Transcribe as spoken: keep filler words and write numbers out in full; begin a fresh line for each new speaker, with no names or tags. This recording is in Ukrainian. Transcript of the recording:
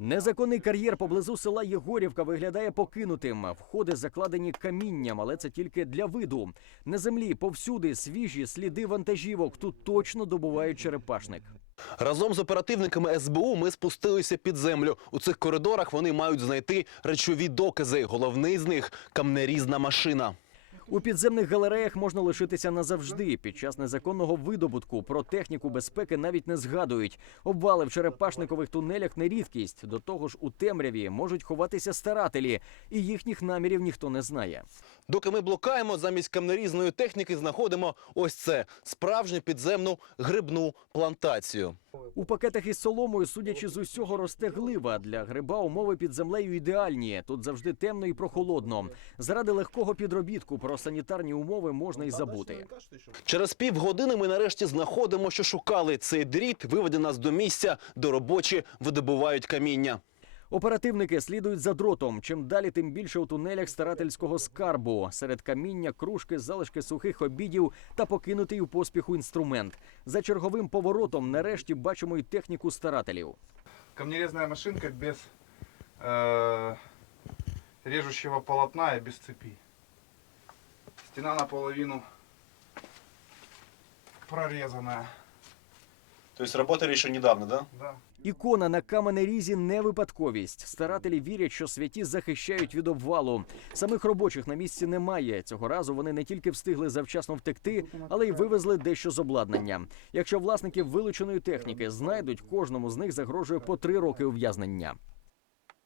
Незаконний кар'єр поблизу села Єгорівка виглядає покинутим. Входи закладені камінням, але це тільки для виду. На землі повсюди свіжі сліди вантажівок. Тут точно добувають черепашник.
Разом з оперативниками ес бе у ми спустилися під землю. У цих коридорах вони мають знайти речові докази. Головний з них – камнерізна машина.
У підземних галереях можна лишитися назавжди. Під час незаконного видобутку про техніку безпеки навіть не згадують. Обвали в черепашникових тунелях не рідкість. До того ж, у темряві можуть ховатися старателі. І їхніх намірів ніхто не знає.
Доки ми блукаємо, замість камнерізної техніки знаходимо ось це – справжню підземну грибну плантацію.
У пакетах із соломою, судячи з усього, росте глива. Для гриба умови під землею ідеальні. Тут завжди темно і прохолодно. Заради легкого підробітку про санітарні умови можна й забути.
Через півгодини ми нарешті знаходимо, що шукали. Цей дріт виведе нас до місця, де робочі видобувають каміння.
Оперативники слідують за дротом. Чим далі, тим більше у тунелях старательського скарбу. Серед каміння, кружки, залишки сухих обідів та покинутий у поспіху інструмент. За черговим поворотом нарешті бачимо й техніку старателів.
Камнерезная машинка без э, режущего полотна и без цепи. Стена наполовину прорезанная.
То есть работали еще недавно, да?
Да.
Ікона на каменерізі не випадковість. Старателі вірять, що святі захищають від обвалу. Самих робочих на місці немає. Цього разу вони не тільки встигли завчасно втекти, але й вивезли дещо з обладнання. Якщо власники вилученої техніки знайдуть, кожному з них загрожує по три роки ув'язнення.